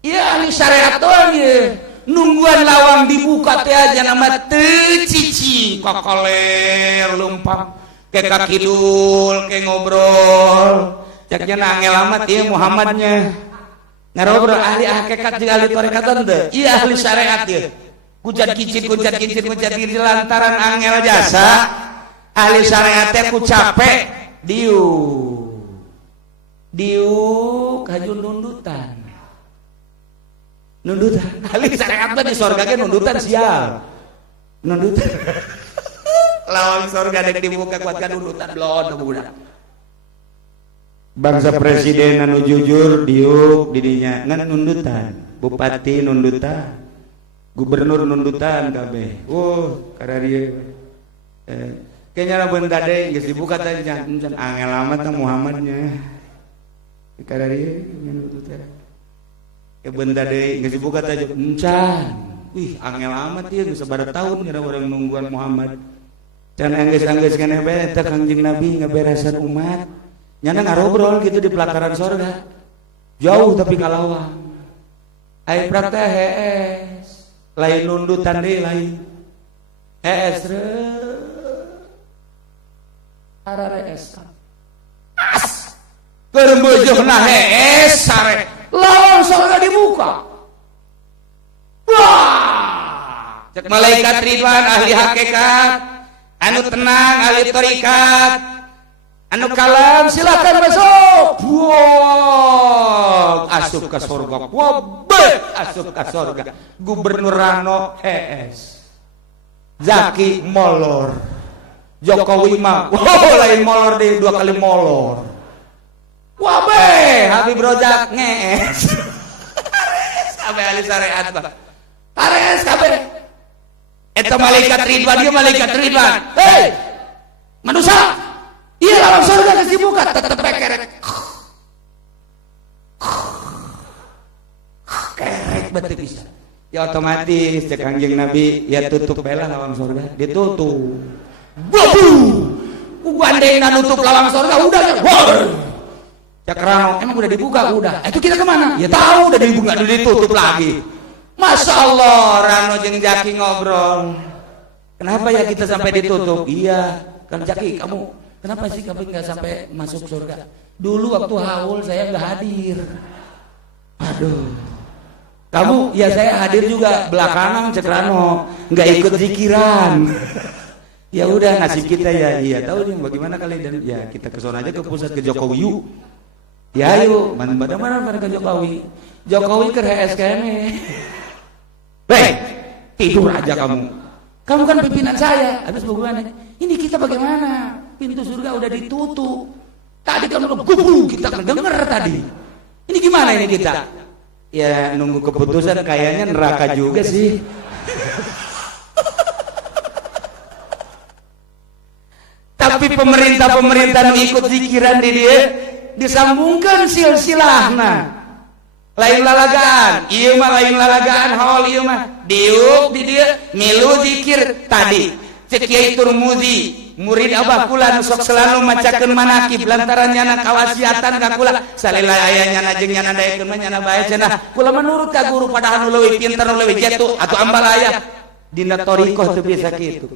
Iya ahli syariat doang ya. Nungguan lawang dibuka teh aja nama teu cici kokoler lumpang ke kakidul ke ngobrol cak cenah angel amat ieu Muhammadnya ngarobrol ahli hakikat jeung ahli tarekat teh ieu ahli syariat ieu kucat kicin lantaran angel jasa ahli syariat teh ku capek diu kajun nundutan ahli syariat di sorga ge nundutan sial nundutan lawang sorga dek dibuka kuat kan nundutan blon budak bangsa presiden anu jujur diuk didinya ngan nundutan bupati nundutan gubernur nundutan kabeh kararieu kayaknya beunta deui geus dibuka tadi can angel amat Muhammadnya kararieu nundutan benda deh nggak dibuka aja encan wih angel amat ya nggak sabaraha tahun ngira orang nungguan Muhammad can anggeus kene bae teh Kangjeng Nabi ngaberesan umat nyana ngarobrol gitu di pelataran sorga jauh tapi kalawang aya praktek hees lain nundutan deui lain hees ararees as keur beujeuhna hees sare lawang sorga dibuka. Wah! Cek malaikat Ridwan ahli hakikat, anu tenang ahli tarekat, anu kalem silakan masuk. Wow! Asup ke surga. Asup ke surga. Gubernur Rano ES. Zaki molor. Jokowi mah. Lain molor deh 2 kali molor. Wabe, Habib Rojak ngees. Kabeh ahli syariat bah. Tares kabeh. Eta malaikat Ridwan, dia malaikat Ridwan. Hei! Manusia. Ieu lawang surga geus dibuka tetep kerek. Kerek beuteung bisa. Ya otomatis cek Kangjeng Nabi ya tutup bae lawang surga, ditutup. Waduh. Ku gandengna nutup lawang surga udah. Cakrano, emang udah dibuka? Udah. Itu kita kemana? Ya tahu udah dibuka, udah ditutup lagi. Masya Allah, Rano jeung Jaki ngobrol. Kenapa ya kita sampai ditutup? Iya, kan Jaki, kamu kenapa sih kamu nggak sampai masuk surga? Dulu waktu haul saya nggak hadir. Aduh. Kamu, ya saya hadir juga belakangan Cakrano, nggak ikut zikiran. Ya udah nasib kita ya, iya tahu nih bagaimana kali dan ya kita ke sana aja ke pusat ke Jokowi yuk. Ya ayo, mana ke Jokowi. Jokowi ke HS kene. Baik, tidur aja kamu. Kamu kan pimpinan saya. Habis bagaimana? Ini kita bagaimana? Pintu surga udah ditutup. Tadi kamu gubu, kita kan denger tadi. Ini gimana ini kita? Ya nunggu keputusan kayaknya neraka juga sih. Tapi pemerintah ikut zikiran di dia disambungkan silsilahna. Lain lalagaan, ieu mah lain lalagaan haul ieu mah. Diuk di dia milu zikir tadi. Cek Kiai Turmudi, murid Abah kula nu sok selalu macakeun manakib lantaran nyana kawasiatan ka kula. Salila aya nyana jeung nyana daekeun mah nyana bae cenah. Kula menurut ka guru padahal nu leuwih pinter nu leuwih jatuh atuh ambal aya. Dina thariqah teu bisa kitu.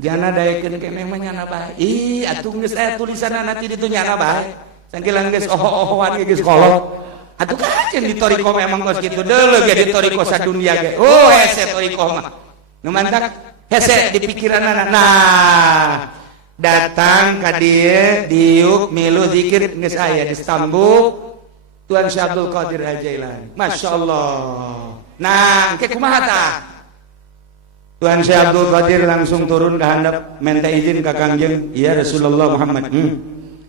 Nyana daekeun keneh mah nyana bae. Ih atuh geus aya tulisanna nanti ditu nyana bae. Sangkilan geus oho-ohoan geus kolot. Atuh kajen di thariqah memang kos kitu deuleu ge di thariqah sadunia ge. Oh hese thariqah mah. Nu mantak hese di pikiranna. Nah, datang ka dieu diuk milu zikir geus aya di stambuk Tuan Syekh Abdul Qadir Al-Jailani. Masyaallah. Nah, engke kumaha tah? Tuan Syekh Abdul Qadir langsung turun ke handap minta izin ka Kangjeng, "Ya Rasulullah Muhammad,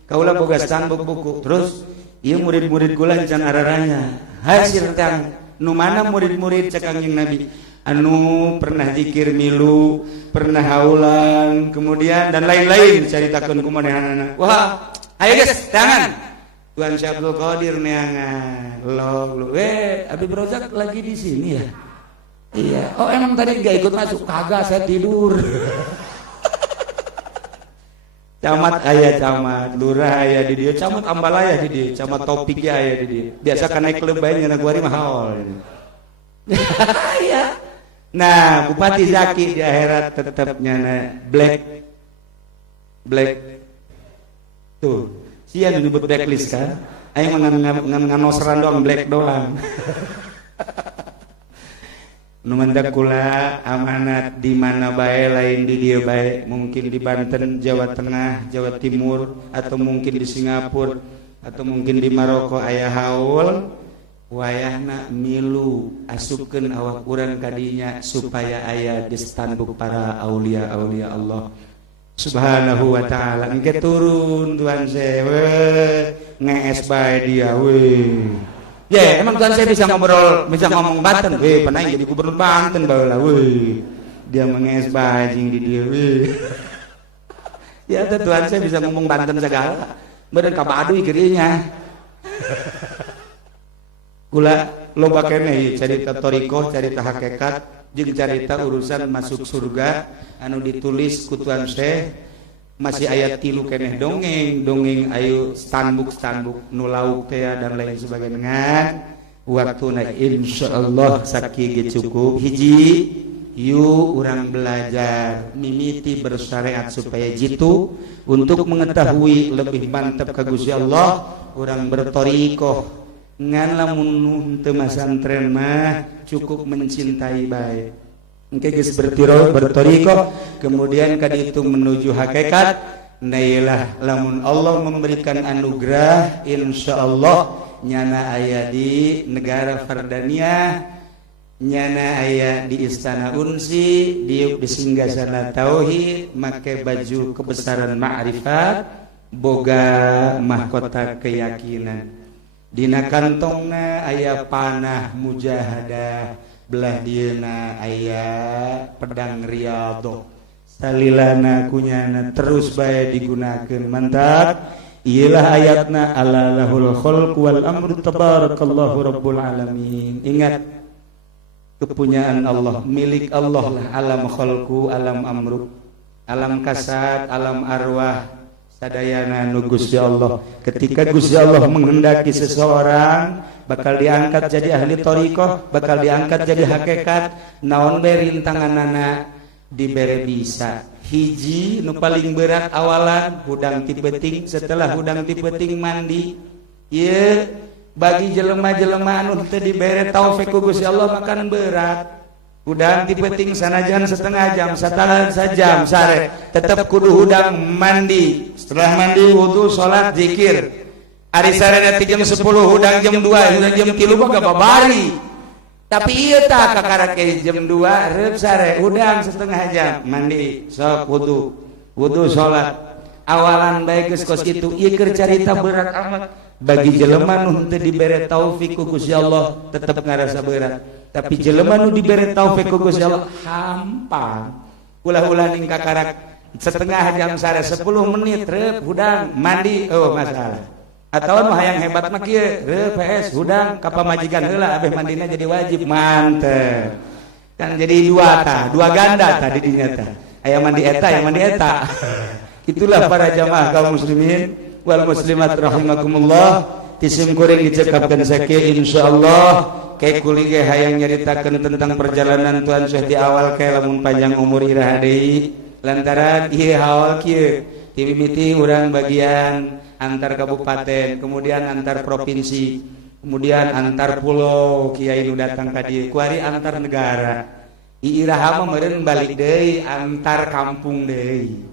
kaula boga stambuk buku." Terus ieu murid-murid kula can araranya. Hasil tang nu mana murid-murid cek Kangjeng Nabi? Anu pernah zikir milu, pernah haulan, kemudian dan lain-lain caritakeun kumanehanana. Wah, ayo guys, tangan. Tuan Syekh Abdul Qadir neangan. Lo, Abi Brozak lagi di sini ya? Iya. Oh, emang tadi enggak ikut masuk? Kagak, saya tidur. Camat aya camat, lurah aya di dia, camat ambal aya di dia, camat topik aya di dia. Biasa kan naik lebay nyana guari mah haul. Iya. Nah, Bupati Zaki di akhirat tetap nyana black. Tuh, sian disebut blacklist kan? Aing nganoseran doang black doang. Nu mandak kula amanat di mana bae lain di dieu bae, mungkin di Banten, Jawa Tengah, Jawa Timur, atau mungkin di Singapura, atau mungkin di Maroko aya haul. Wayahna milu asupkeun awak urang kadinya supaya aya di standuk para aulia-aulia Allah Subhanahu wa taala. Engke turun Tuan Syekh ngees bae dia we. Ya, emang Tuan Syekh bisa ngobrol, bisa ngomong Banten. Pernah jadi gubernur Banten baheula we. Dia mengees bae jeung di dieu we. Ya Tuan Syekh bisa ngomong Banten segala. Beureun ka Baduy gerinya. Kula loba keneh carita thariqah, carita hakikat jeung carita urusan masuk surga anu ditulis ku Tuan Syekh masih ayat 3 keneh dongeng ayu standuk nu lauk teh dan lain sebagainya. Waktuna insyaallah sakieu cukup. Hiji yu urang belajar mimiti bersyariat supaya jitu untuk mengetahui lebih mantap ka Gusti Allah urang berthariqah. Ngan lamun teu masantren mah cukup mencintai bae. Engke geus berthariqah kemudian ka ditu menuju hakikat. Nailah lamun Allah memberikan anugerah insyaallah nyana aya di negara Fardaniyah, nyana aya di Istana Unsi, di singgasana tauhid, make baju kebesaran ma'rifat, boga mahkota keyakinan. Dina kantongna aya panah mujahadah, belah dieuna aya pedang riyadhah. Salilana kunyana terus bae digunakeun mantap. Iyalah ayatna alalahul khalq wal amru tabarakallahu rabbul alamin. Ingat kepunyaan Allah, milik Allah lah alam khalqu, alam amru, alam kasat, alam arwah. Sadayana nu Gusti Allah. Ketika Gusti Allah menghendaki seseorang bakal diangkat jadi ahli thariqah, bakal diangkat jadi hakikat, naon bae rintanganana dibere bisa. Hiji nu paling berat awalan hudang ti beuting, setelah hudang ti beuting mandi. Ieu bagi jelema-jelema anu teu dibere taufik ku Gusti Allah makan berat. Hudang ti beuting sanajan setengah jam, satalan sajam sare, tetep kudu hudang mandi. Setelah mandi wudu, salat, zikir. Ari sarena ti jam 10 hudang jam 2, hudang jam 3 boga babari. Tapi ieu tah kakarake jam 2 reup sare, hudang setengah jam, mandi, sok wudu, salat. Awalan bae geus kos kitu, ieu keur carita berat amat. bagi jelema nu teu dibere taufik ku Gusti Allah tetep ngarasa berat, tapi jelema nu dibere taufik ku Gusti Allah hampang. Ulah-ulah ning kakarak setengah jam sare 10 menit reup hudang mandi masalah. Atawa nu hayang hebat mah kieu reup PS hudang ka pamajikan heula abeh mandina jadi wajib mantep. Kan jadi dua ganda tadi dinya teh. Aya mandi eta. Itulah para jamaah kaum muslimin wal muslimat rahimakumullah. Tisim kuring dicekapkeun sakit insyaallah. Kayak kuli ge hayang nyaritakeun tentang perjalanan Tuhan Syekh di awal kayak lamun panjang umur iraha deui lantaran ieu haul kieu ti mimiti urang bagian antar kabupaten, kemudian antar provinsi, kemudian antar pulau kiai nu datang ka dieu, kuari antar negara. Iraha mah meureun balik deui antar kampung deui.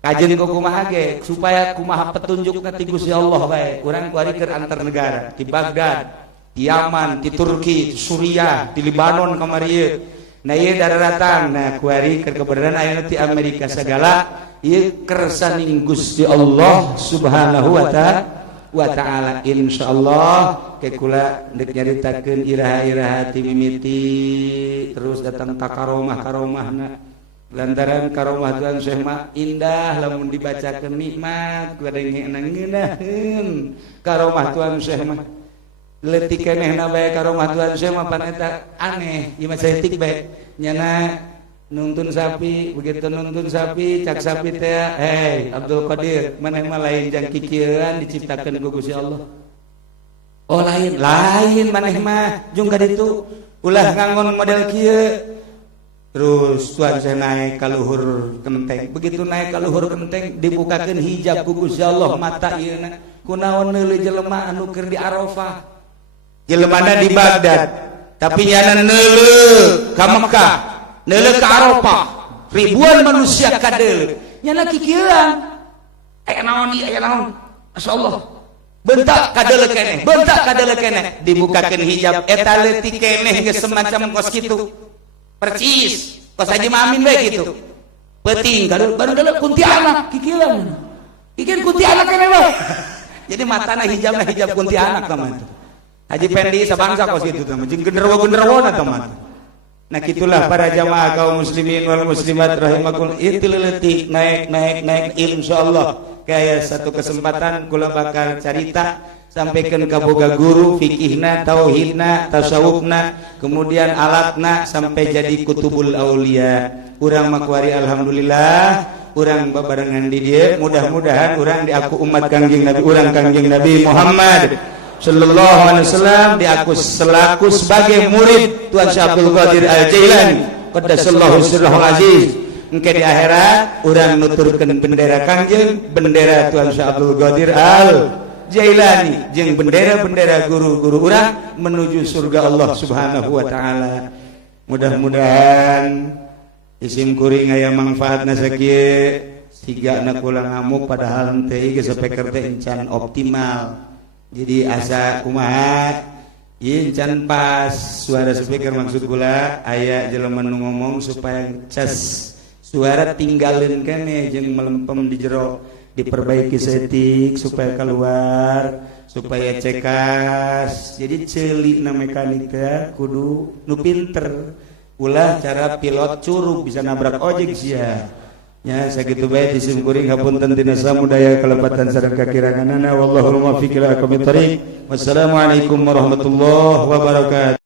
Kajen ku kumaha ge supaya kumaha petunjukna ti Gusti Allah bae. Urang kuari keur antar negara, di Baghdad, di Yaman, di Turki, di Suriah, di Libanon kamari. Nah ieu daratan, nah kuari keur keberadaan ayeuna ti Amerika sagala ieu kersaning Gusti Allah Subhanahu wa taala. Insyaallah ke kula deuk nyaritakeun iraha-iraha ti mimiti terus datang ta karomahna. Lantaran karomah Tuhan Syekh mah indah lamun dibacakeun nikmat kuring ngeunaheun karomah Tuhan Syekh mah. Leutik kenehna bae karomah Tuhan Syekh mah pan eta aneh, ieu mah saeutik bae. Nyana nuntun sapi, begitu nuntun sapi, cak sapi teh, hei Abdul Qadir, maneh mah lain jang kikieuan diciptakeun ku Gusti Allah. Oh lain maneh mah jeung ka ditu ulah ngangon model kieu. Terus Tuhan Syekh naik ka luhur genteng. Begitu naik ka luhur genteng dibukakeun hijab ku Gusti Allah mata ieuna. Kunaon neuleuh jelema anu keur di Arafah. Jelemana di Baghdad, tapi nyana neuleuh ka Mekah, neuleuh ka Arafah. Ribuan manusia kadeuleuh. Nyana kikieuan. Aya naon? Masyaallah. Bentak kadeuleuh keneh. Dibukakeun hijab eta leutik keneh geus semacam kos kitu. Percis, kos Haji Mamin bae gitu. Peuting baru kuntilanak kikieuan. Kikieuan kuntilanak keneh bae. Jadi matana hijab kuntilanak teman. Haji Pendi sabangsa kos itu teman. Jeung genderuwo-genderuwona teman. Nah gitulah para jamaah kaum muslimin wal muslimat rahimakumullah. Itu leutik naik insyaallah. Kayak satu kesempatan kula bakal carita sampaikan ka boga guru fikihna, tauhidna, tasawufna, kemudian alatna sampai jadi kutubul aulia. Urang makuari alhamdulillah, urang babarengan di dieu, mudah-mudahan urang diaku umat Kangjeng Nabi urang Kangjeng Nabi Muhammad sallallahu alaihi wasallam diaku selaku sebagai murid Tuan Syekh Abdul Qadir Al-Jailani qaddasallahu sirrahul aziz. Engke di akhirat urang nuturkeun bendera Kangjeng, bendera Tuan Syekh Abdul Qadir Al-Jailani jeung bendera-bendera guru-guru urang menuju surga Allah Subhanahu wa taala. Mudah-mudahan isim kuring aya manfaatna sakieu sigana kula ngamuk padahal teh geus speaker teh encan optimal. Jadi asa kumaha ieu encan pas suara speaker maksud kula aya jelema nu ngomong supaya cas suara tinggalin kene jeung melempem di jero diperbaiki setik supaya keluar supaya cekas. Jadi ceuli na mekanik teh kudu nu pinter ulah cara pilot curug bisa nabrak ojek sia nya sakitu bae disim kuring hapunten tina samudaya kalepatan sareng kakiranganana wallahu muwaffiq ila aqwamit thoriq. Wassalamualaikum warahmatullahi wabarakatuh.